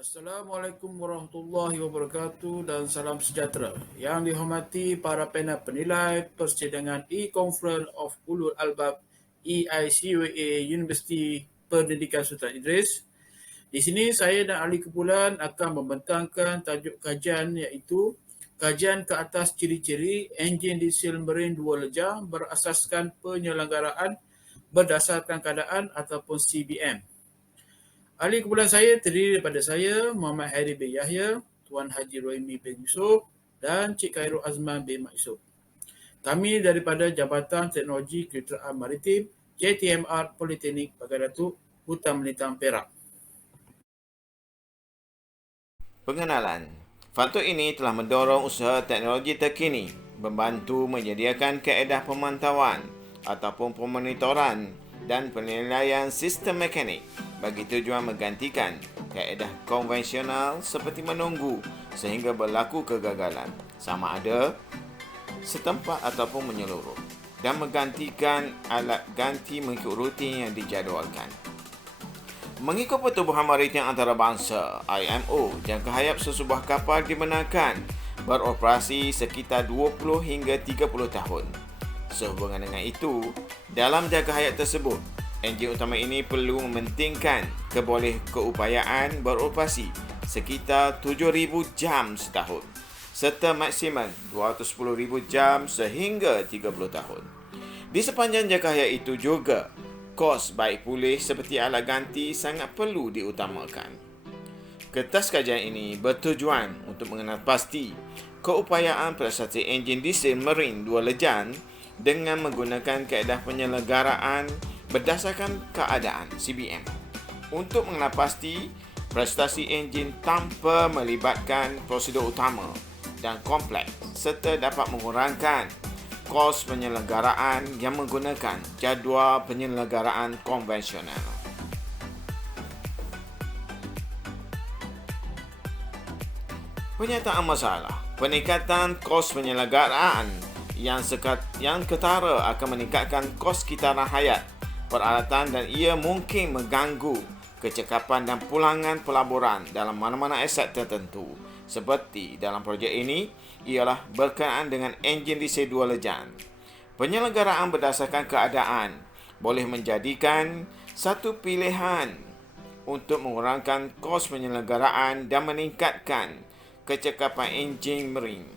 Assalamualaikum warahmatullahi wabarakatuh dan salam sejahtera. Yang dihormati para panel penilai persidangan e-Conference of Ulul Albab EICUA Universiti Pendidikan Sultan Idris. Di sini saya dan ahli kumpulan akan membentangkan tajuk kajian iaitu kajian ke atas ciri-ciri enjin diesel Marine 2 lejang berasaskan penyelenggaraan berdasarkan keadaan ataupun CBM. Ahli kumpulan saya terdiri daripada saya, Muhammad Hairi bin Yahya, Tuan Haji Rohimi bin Yusof dan Cik Khairul Azman bin Mak Yusof. Kami daripada Jabatan Teknologi Kejuruteraan Maritim JTMR Politeknik Pagar Datuk, Hutan Melintang Perak. Pengenalan. Faktor ini telah mendorong usaha teknologi terkini membantu menyediakan kaedah pemantauan ataupun pemonitoran dan penilaian sistem mekanik bagi tujuan menggantikan kaedah konvensional seperti menunggu sehingga berlaku kegagalan sama ada setempat ataupun menyeluruh dan menggantikan alat ganti mengikut rutin yang dijadualkan. Mengikut Pertubuhan Maritim Antarabangsa IMO, jangka hayat sesebuah kapal dibenarkan beroperasi sekitar 20 hingga 30 tahun. Sehubungan dengan itu, dalam jangka hayat tersebut, enjin utama ini perlu mementingkan keupayaan beroperasi sekitar 7,000 jam setahun serta maksimum 210,000 jam sehingga 30 tahun. Di sepanjang jangka hayat itu juga, kos baik pulih seperti alat ganti sangat perlu diutamakan. Kertas kajian ini bertujuan untuk mengenal pasti keupayaan prestasi enjin diesel Marine 2 lejang dengan menggunakan kaedah penyelenggaraan berdasarkan keadaan CBM untuk mengenal pasti prestasi enjin tanpa melibatkan prosedur utama dan kompleks serta dapat mengurangkan kos penyelenggaraan yang menggunakan jadual penyelenggaraan konvensional. Penyataan masalah. Peningkatan kos penyelenggaraan yang ketara akan meningkatkan kos kitaran hayat peralatan dan ia mungkin mengganggu kecekapan dan pulangan pelaburan dalam mana-mana aset tertentu. Seperti dalam projek ini, ialah berkenaan dengan enjin diesel 2 lejang. Penyelenggaraan berdasarkan keadaan boleh menjadikan satu pilihan untuk mengurangkan kos penyelenggaraan dan meningkatkan kecekapan enjin marine.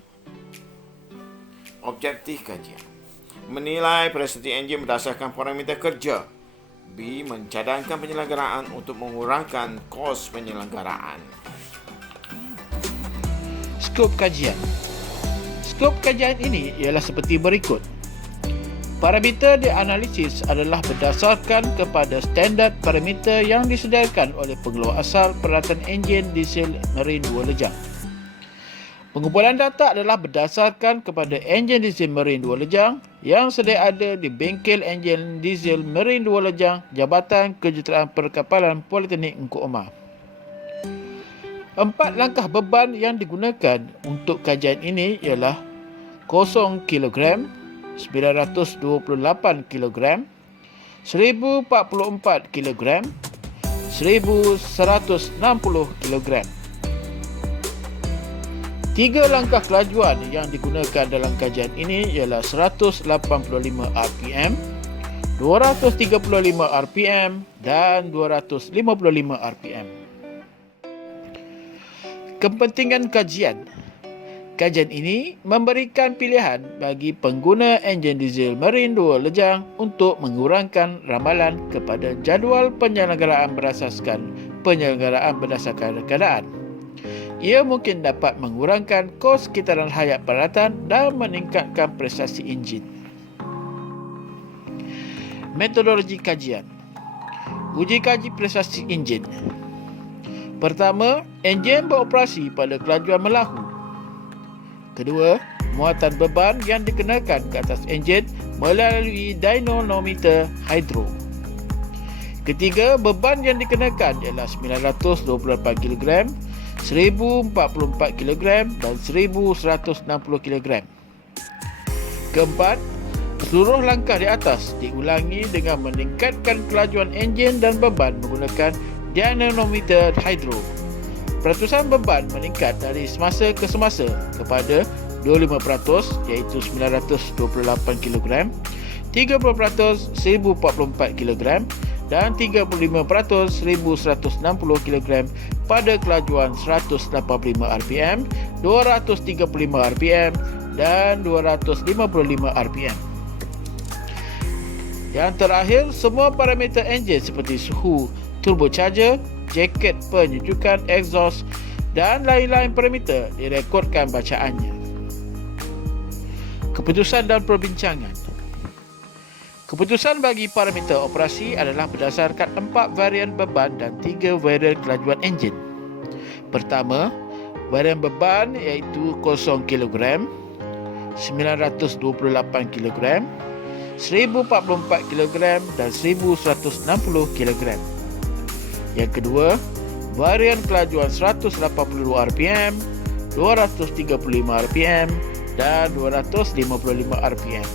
Objektif kajian. Menilai prestasi enjin berdasarkan parameter kerja. B. Mencadangkan penyelenggaraan untuk mengurangkan kos penyelenggaraan. Skop kajian. Skop kajian ini ialah seperti berikut. Parameter dianalisis adalah berdasarkan kepada standard parameter yang disediakan oleh pengeluar asal peralatan enjin diesel Marine 2 lejang. Pengumpulan data adalah berdasarkan kepada enjin diesel Marine 2 lejang yang sedia ada di bengkel enjin diesel Marine 2 lejang Jabatan Kejuruteraan Perkapalan Politeknik Engku Omar. 4 langkah beban yang digunakan untuk kajian ini ialah 0 kg, 928 kg, 1044 kg, 1160 kg. 3 langkah kelajuan yang digunakan dalam kajian ini ialah 185 rpm, 235 rpm dan 255 rpm. Kepentingan kajian. Kajian ini memberikan pilihan bagi pengguna enjin diesel Marine 2 lejang untuk mengurangkan ramalan kepada jadual penyelenggaraan berdasarkan keadaan. Ia mungkin dapat mengurangkan kos kitaran hayat peralatan dan meningkatkan prestasi enjin. Metodologi kajian. Uji kaji prestasi enjin. Pertama, enjin beroperasi pada kelajuan melahu. Kedua, muatan beban yang dikenakan ke atas enjin melalui dynamometer hidro. Ketiga, beban yang dikenakan ialah 928 kg, 1044 kg dan 1160 kg. Keempat, seluruh langkah di atas diulangi dengan meningkatkan kelajuan enjin dan beban menggunakan dynamometer hidro. peratusan beban meningkat dari semasa ke semasa kepada 25% iaitu 928 kg, 30% 1044 kg dan 35% 1160 kg pada kelajuan 185 rpm, 235 rpm dan 255 rpm. Yang terakhir, semua parameter enjin seperti suhu turbocharger, jaket penyucukan exhaust dan lain-lain parameter direkodkan bacaannya. Keputusan dan perbincangan. Keputusan bagi parameter operasi adalah berdasarkan 4 varian beban dan 3 varian kelajuan enjin. Pertama, varian beban iaitu 0 kg, 928 kg, 1044 kg dan 1160 kg. Yang kedua, varian kelajuan 180 rpm, 235 rpm dan 255 rpm.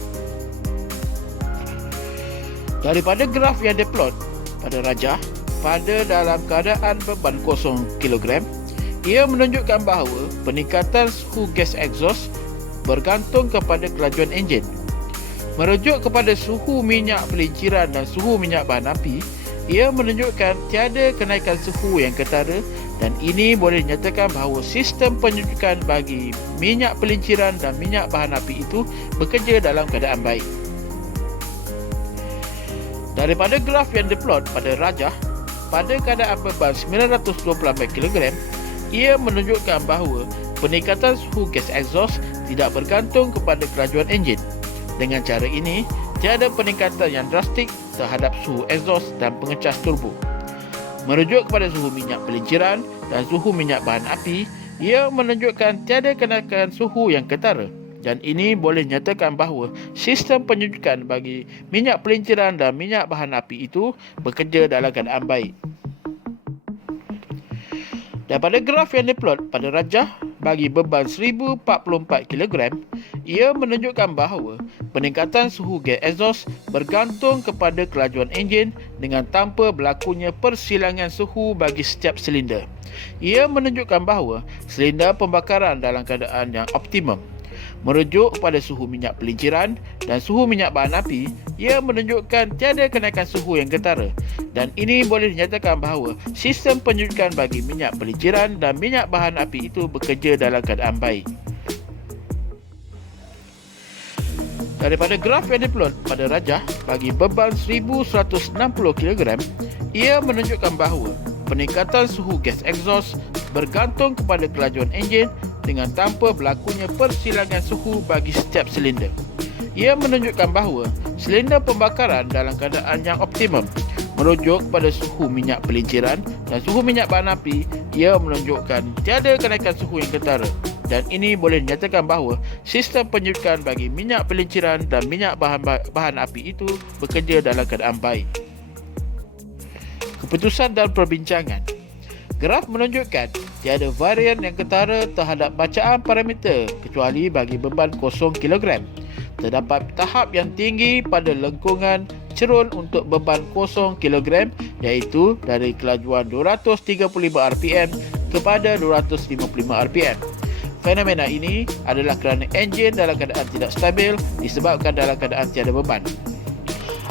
Daripada graf yang diplot pada rajah, pada dalam keadaan beban 0 kg, ia menunjukkan bahawa peningkatan suhu gas exhaust bergantung kepada kelajuan enjin. Merujuk kepada suhu minyak pelinciran dan suhu minyak bahan api, ia menunjukkan tiada kenaikan suhu yang ketara dan ini boleh dinyatakan bahawa sistem penyucukan bagi minyak pelinciran dan minyak bahan api itu bekerja dalam keadaan baik. Daripada graf yang diplot pada rajah, pada keadaan beban 928 kg, ia menunjukkan bahawa peningkatan suhu gas exhaust tidak bergantung kepada kelajuan enjin. Dengan cara ini, tiada peningkatan yang drastik terhadap suhu exhaust dan pengecas turbo. Merujuk kepada suhu minyak pelinciran dan suhu minyak bahan api, ia menunjukkan tiada kenaikan suhu yang ketara dan ini boleh dinyatakan bahawa sistem penyucukan bagi minyak pelinciran dan minyak bahan api itu bekerja dalam keadaan baik. Daripada graf yang diplot pada rajah bagi beban 1044 kg, ia menunjukkan bahawa peningkatan suhu gas exhaust bergantung kepada kelajuan enjin dengan tanpa berlakunya persilangan suhu bagi setiap silinder. Ia menunjukkan bahawa silinder pembakaran dalam keadaan yang optimum. Merujuk kepada suhu minyak pelinciran dan suhu minyak bahan api, ia menunjukkan tiada kenaikan suhu yang ketara dan ini boleh dinyatakan bahawa sistem penyucukan bagi minyak pelinciran dan minyak bahan api itu bekerja dalam keadaan baik. Daripada graf yang diplot pada rajah bagi beban 1160 kg, ia menunjukkan bahawa peningkatan suhu gas exhaust bergantung kepada kelajuan enjin dengan tanpa berlakunya persilangan suhu bagi setiap silinder. Ia menunjukkan bahawa silinder pembakaran dalam keadaan yang optimum. Merujuk kepada suhu minyak pelinciran dan suhu minyak bahan api, ia menunjukkan tiada kenaikan suhu yang ketara dan ini boleh dinyatakan bahawa sistem penyucukan bagi minyak pelinciran dan minyak bahan api itu bekerja dalam keadaan baik. Keputusan dan perbincangan. Graf menunjukkan tiada varian yang ketara terhadap bacaan parameter kecuali bagi beban 0 kg. Terdapat tahap yang tinggi pada lengkungan cerun untuk beban 0 kg iaitu dari kelajuan 235 rpm kepada 255 rpm. Fenomena ini adalah kerana enjin dalam keadaan tidak stabil disebabkan dalam keadaan tiada beban.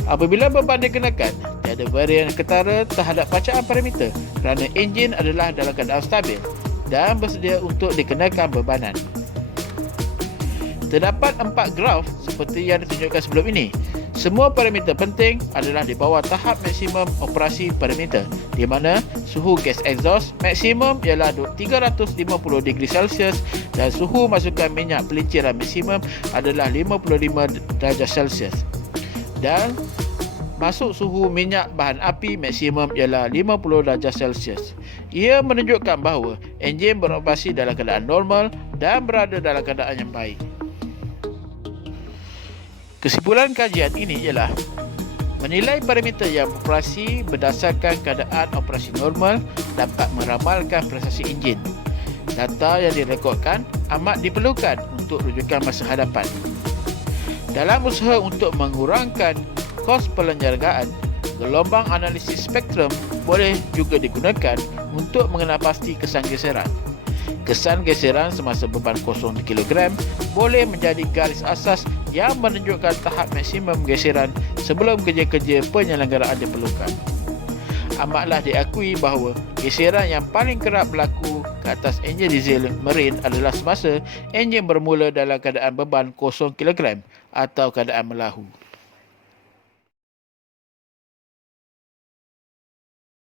Apabila beban dikenakan, tiada varian ketara terhadap bacaan parameter kerana enjin adalah dalam keadaan stabil dan bersedia untuk dikenakan bebanan. Terdapat 4 graf seperti yang ditunjukkan sebelum ini. Semua parameter penting adalah di bawah tahap maksimum operasi parameter di mana suhu gas exhaust maksimum ialah 350 degree Celsius dan suhu masukan minyak pelinciran maksimum adalah 55 darjah Celsius. Dan masuk suhu minyak bahan api maksimum ialah 50 darjah Celsius. Ia menunjukkan bahawa enjin beroperasi dalam keadaan normal dan berada dalam keadaan yang baik. Kesimpulan kajian ini ialah menilai parameter yang beroperasi berdasarkan keadaan operasi normal dapat meramalkan prestasi enjin. Data yang direkodkan amat diperlukan untuk rujukan masa hadapan. Dalam usaha untuk mengurangkan kos penyelenggaraan, Gelombang analisis spektrum boleh juga digunakan untuk mengenal pasti kesan geseran. Kesan geseran semasa beban kosong di kilogram boleh menjadi garis asas yang menunjukkan tahap maksimum geseran sebelum kerja-kerja penyelenggaraan diperlukan. Amatlah diakui bahawa geseran yang paling kerap berlaku ke atas enjin diesel marine adalah semasa enjin bermula dalam keadaan beban kosong kilogram atau keadaan melahu.